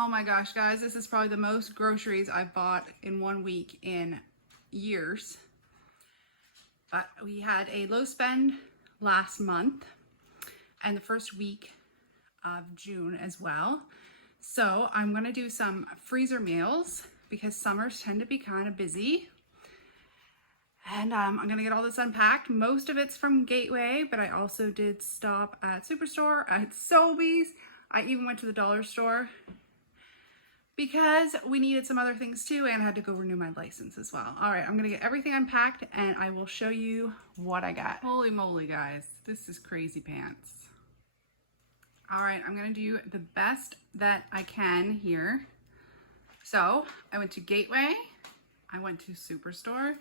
Oh my gosh, guys, this is probably the most groceries I've bought in 1 week in years. But we had a low spend last month and the first week of June as well. So I'm gonna do some freezer meals because summers tend to be kind of busy. And I'm gonna get all this unpacked. Most of it's from Gateway, but I also did stop at Superstore, at Sobeys. I even went to the dollar store because we needed some other things too, and I had to go renew my license as well. All right, I'm gonna get everything unpacked and I will show you what I got. Holy moly, guys, this is crazy pants. All right, I'm gonna do the best that I can here. So I went to Gateway, I went to Superstore,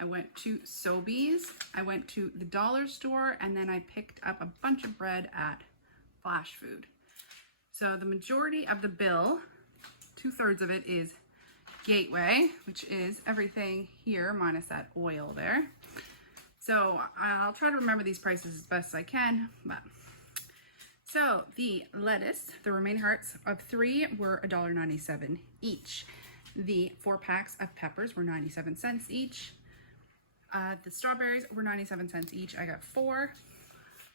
I went to Sobeys, I went to the dollar store, and then I picked up a bunch of bread at Flash Food. So the majority of the bill, 2/3 of it, is Gateway, which is everything here minus that oil there. So I'll try to remember these prices as best as I can. So the lettuce, the romaine hearts of 3 were $1.97 each. The 4 packs of peppers were 97 cents each. The strawberries were 97 cents each. I got 4.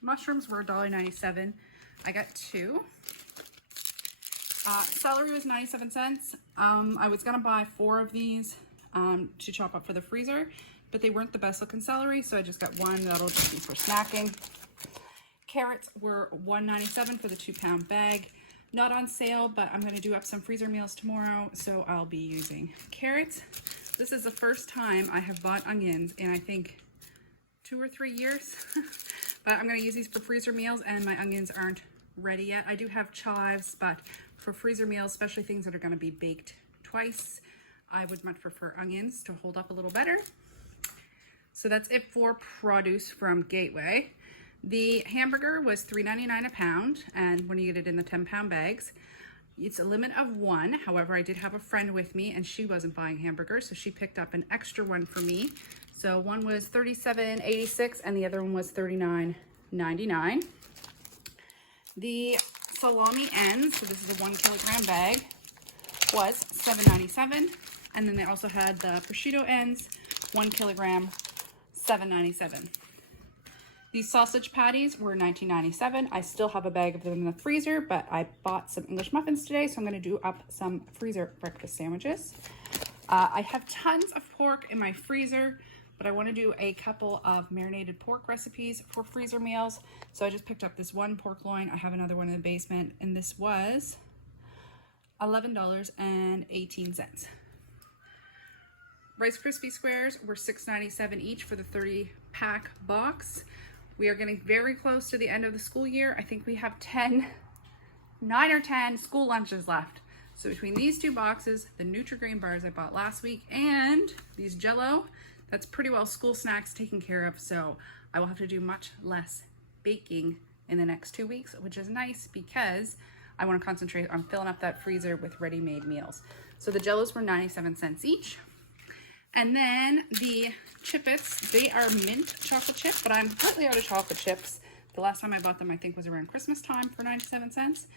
Mushrooms were $1.97. I got 2. Celery was 97 cents. I was gonna buy 4 of these to chop up for the freezer, but they weren't the best looking celery, so I just got 1. That'll just be for snacking. Carrots were $1.97 for the 2-pound bag. Not on sale, but I'm gonna do up some freezer meals tomorrow, so I'll be using carrots. This is the first time I have bought onions in I think 2 or 3 years, but I'm gonna use these for freezer meals, and my onions aren't ready yet. I do have chives, but for freezer meals, especially things that are going to be baked twice, I would much prefer onions to hold up a little better. So that's it for produce from Gateway. The hamburger was $3.99 a pound, and when you get it in the 10-pound bags, it's a limit of 1. However, I did have a friend with me and she wasn't buying hamburgers, so she picked up an extra one for me. So one was $37.86 and the other one was $39.99. The salami ends, so this is a 1 kilogram bag, was $7.97, and then they also had the prosciutto ends, 1 kilogram, $7.97. These sausage patties were $19.97. I still have a bag of them in the freezer, but I bought some English muffins today, so I'm going to do up some freezer breakfast sandwiches. I have tons of pork in my freezer, but I want to do a couple of marinated pork recipes for freezer meals. So I just picked up this 1 pork loin. I have another one in the basement, and this was $11.18. Rice Krispie squares were $6.97 each for the 30-pack box. We are getting very close to the end of the school year. I think we have 9 or 10 school lunches left. So between these 2 boxes, the Nutri-Grain bars I bought last week, and these Jell-O, that's pretty well school snacks taken care of, so I will have to do much less baking in the next 2 weeks, which is nice because I want to concentrate on filling up that freezer with ready-made meals. So the Jell-Os were 97 cents each. And then the Chip-Its, they are mint chocolate chip, but I'm completely out of chocolate chips. The last time I bought them, I think, was around Christmas time for 97 cents.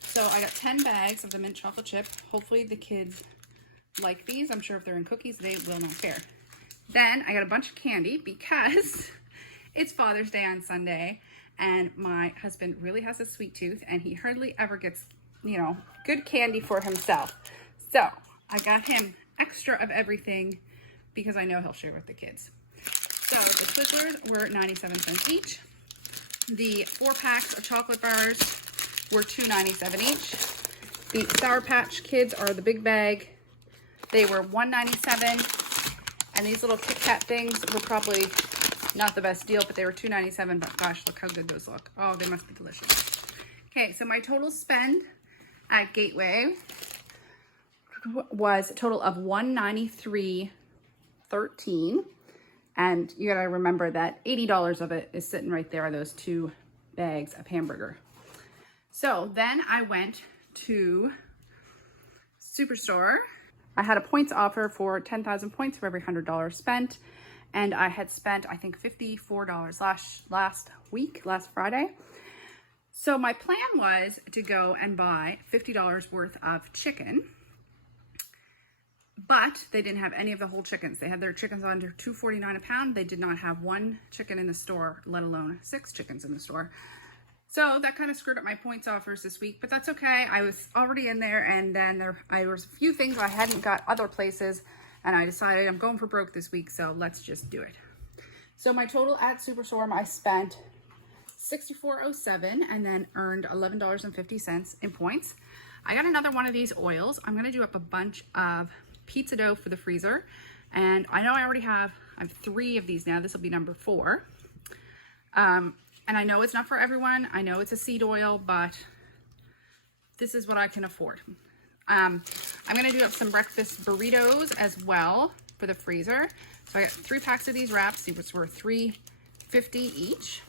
So I got 10 bags of the mint chocolate chip. Hopefully the kids like these. I'm sure if they're in cookies, they will not care. Then I got a bunch of candy because it's Father's Day on Sunday and my husband really has a sweet tooth and he hardly ever gets, good candy for himself. So I got him extra of everything because I know he'll share with the kids. So the Twizzlers were 97 cents each. The 4 packs of chocolate bars were $2.97 each. The Sour Patch Kids are the big bag. They were $1.97. And these little Kit Kat things were probably not the best deal, but they were $2.97, but gosh, look how good those look. Oh, they must be delicious. Okay, so my total spend at Gateway was a total of $193.13. And you gotta remember that $80 of it is sitting right there, those 2 bags of hamburger. So then I went to Superstore. I had a points offer for 10,000 points for every $100 spent. And I had spent, I think, $54 last Friday. So my plan was to go and buy $50 worth of chicken, but they didn't have any of the whole chickens. They had their chickens under $2.49 a pound. They did not have one chicken in the store, let alone 6 chickens in the store. So that kind of screwed up my points offers this week, but that's okay. I was already in there, and then there was a few things I hadn't got other places, and I decided I'm going for broke this week, so let's just do it. So my total at Superstore, I spent $64.07 and then earned $11.50 in points. I got another one of these oils. I'm gonna do up a bunch of pizza dough for the freezer, and I know I have 3 of these now. This will be number 4. And I know it's not for everyone. I know it's a seed oil, but this is what I can afford. I'm gonna do up some breakfast burritos as well for the freezer. So I got 3 packs of these wraps, which were $3.50 each.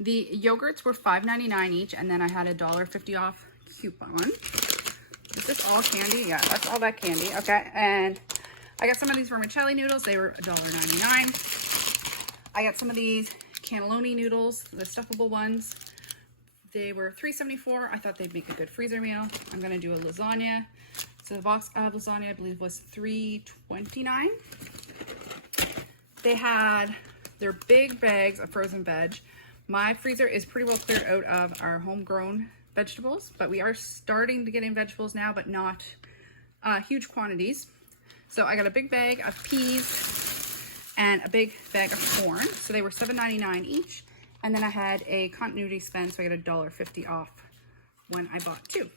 The yogurts were $5.99 each, and then I had a $1.50 off coupon. Is this all candy? Yeah, that's all that candy. Okay, and I got some of these vermicelli noodles. They were $1.99. I got some of these cannelloni noodles, the stuffable ones. They were $3.74. I thought they'd make a good freezer meal. I'm gonna do a lasagna. So the box of lasagna, I believe, was $3.29. They had their big bags of frozen veg. My freezer is pretty well cleared out of our homegrown vegetables, but we are starting to get in vegetables now, but not huge quantities. So I got a big bag of peas and a big bag of corn. So they were $7.99 each. And then I had a continuity spend, so I got a $1.50 off when I bought 2.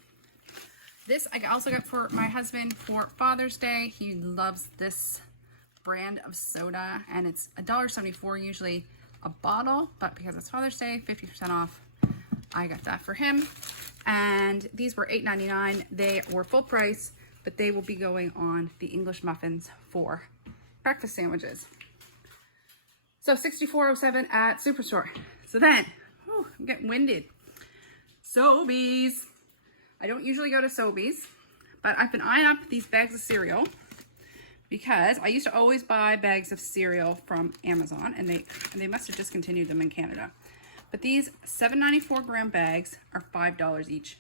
This I also got for my husband for Father's Day. He loves this brand of soda, and it's $1.74 usually a bottle, but because it's Father's Day, 50% off, I got that for him. And these were $8.99. They were full price, but they will be going on the English muffins for breakfast sandwiches. So $64.07 at Superstore. So then, I'm getting winded. Sobeys. I don't usually go to Sobeys, but I've been eyeing up these bags of cereal because I used to always buy bags of cereal from Amazon, and they must have discontinued them in Canada. But these 7.94 gram bags are $5 each.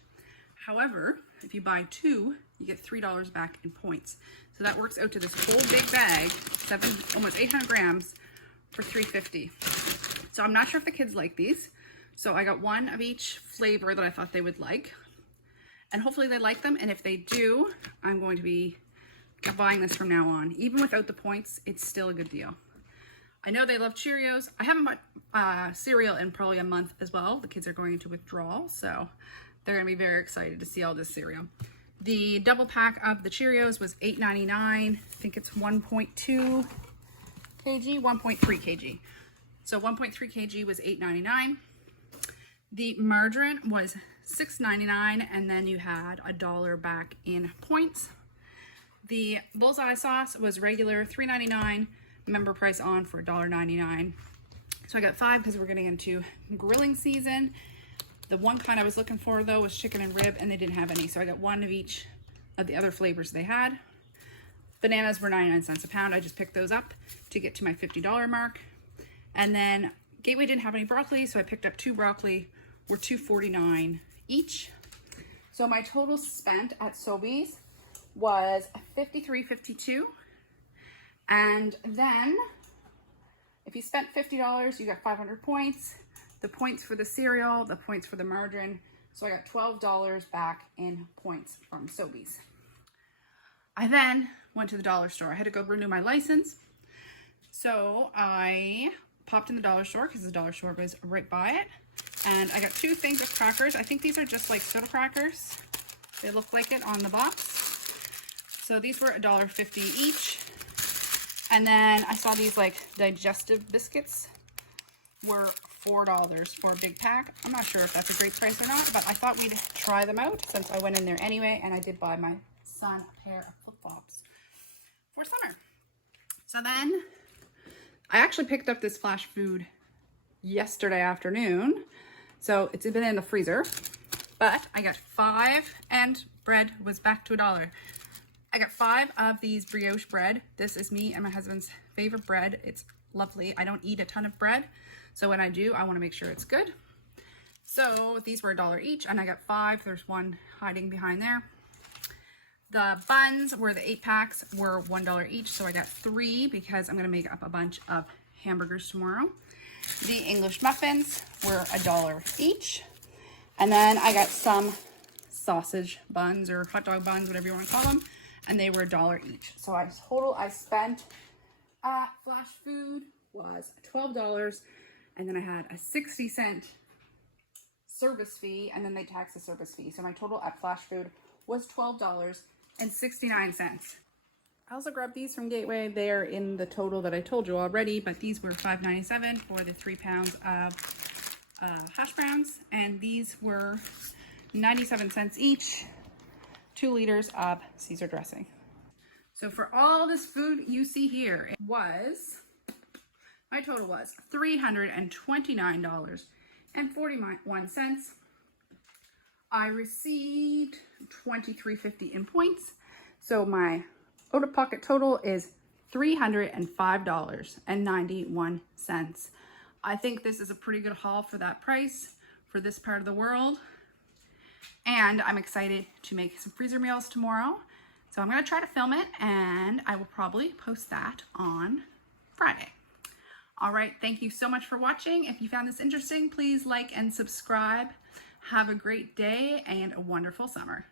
However, if you buy 2, you get $3 back in points. So that works out to this whole big bag, almost 800 grams, for $3.50. So I'm not sure if the kids like these. So I got 1 of each flavor that I thought they would like. And hopefully they like them. And if they do, I'm going to be buying this from now on. Even without the points, it's still a good deal. I know they love Cheerios. I haven't bought cereal in probably a month as well. The kids are going into withdrawal, so they're gonna be very excited to see all this cereal. The double pack of the Cheerios was $8.99. I think it's 1.2 kg, 1.3 kg. So 1.3 kg was $8.99. The margarine was $6.99, and then you had $1 back in points. The bullseye sauce was regular $3.99, member price on for $1.99. So I got 5 because we're getting into grilling season. The one kind I was looking for though was chicken and rib, and they didn't have any, so I got 1 of each of the other flavors they had. Bananas were 99 cents a pound. I just picked those up to get to my $50 mark. And then Gateway didn't have any broccoli, so I picked up 2 broccoli, were $2.49 each. So my total spent at Sobeys was $53.52. And then if you spent $50, you got 500 points. The points for the cereal, the points for the margarine. So I got $12 back in points from Sobeys. I then went to the dollar store. I had to go renew my license. So I popped in the dollar store because the dollar store was right by it. And I got 2 things of crackers. I think these are just like soda crackers. They look like it on the box. So these were $1.50 each. And then I saw these like digestive biscuits were $4 for a big pack. I'm not sure if that's a great price or not, but I thought we'd try them out since I went in there anyway, and I did buy my son a pair of flip-flops for summer. So then I actually picked up this flash food yesterday afternoon. So it's been in the freezer, but I got 5 and bread was back to $1. I got 5 of these brioche bread. This is me and my husband's favorite bread. It's lovely. I don't eat a ton of bread, so when I do, I want to make sure it's good. So these were $1 each, and I got 5. There's one hiding behind there. The buns were the 8 packs were $1 each, so I got 3 because I'm gonna make up a bunch of hamburgers tomorrow. The English muffins were $1 each, and then I got some sausage buns or hot dog buns, whatever you want to call them, and they were $1 each. So total I spent at Flash Food was $12, and then I had a 60-cent service fee, and then they taxed the service fee. So my total at Flash Food was $12.69. I also grabbed these from Gateway. They're in the total that I told you already, but these were $5.97 for the 3 pounds of hash browns, and these were 97 cents each, 2 liters of Caesar dressing. So for all this food you see here, my total was $329.41. I received $23.50 in points. So my out-of-pocket total is $305.91. I think this is a pretty good haul for that price for this part of the world. And I'm excited to make some freezer meals tomorrow. So I'm gonna try to film it, and I will probably post that on Friday. All right, thank you so much for watching. If you found this interesting, please like and subscribe. Have a great day and a wonderful summer.